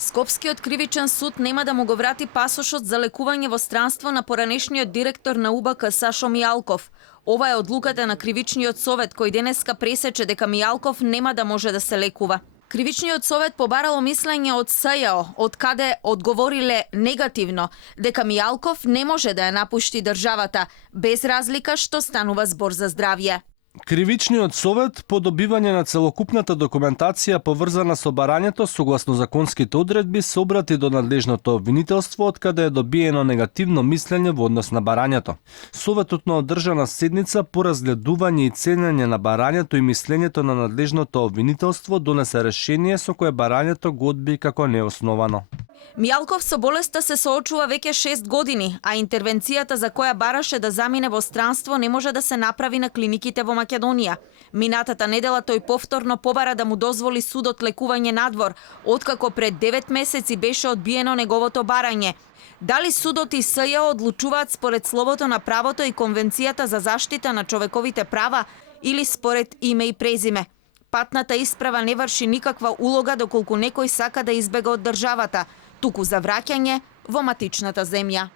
Скопскиот кривичен суд нема да му го врати пасошот за лекување во странство на поранешниот директор на УБК Сашо Мијалков. Ова е одлуката на Кривичниот совет кој денеска пресече дека Мијалков нема да може да се лекува. Кривичниот совет побарало мислење од СЈО, од каде одговориле негативно дека Мијалков не може да ја напушти државата, без разлика што станува збор за здравје. Кривичниот совет по добивање на целокупната документација поврзана со барањето согласно законските одредби се обрати до надлежното обвинителство од каде е добиено негативно мислење во однос на барањето. Советот на одржана седница по разгледување и ценење на барањето и мислењето на надлежното обвинителство донесе решение со кое барањето го одби како неосновано. Мијалков со болеста се соочува веќе 6 години, а интервенцијата за која бараше да замине во странство не може да се направи на клиниките во Македонија. Минатата недела тој повторно побара да му дозволи судот лекување надвор, откако пред 9 месеци беше одбиено неговото барање. Дали судот и СЈО одлучуваат според словото на правото и Конвенцијата за заштита на човековите права или според име и презиме? Патната исправа не врши никаква улога доколку некој сака да избега од државата, туку за враќање во матичната земја.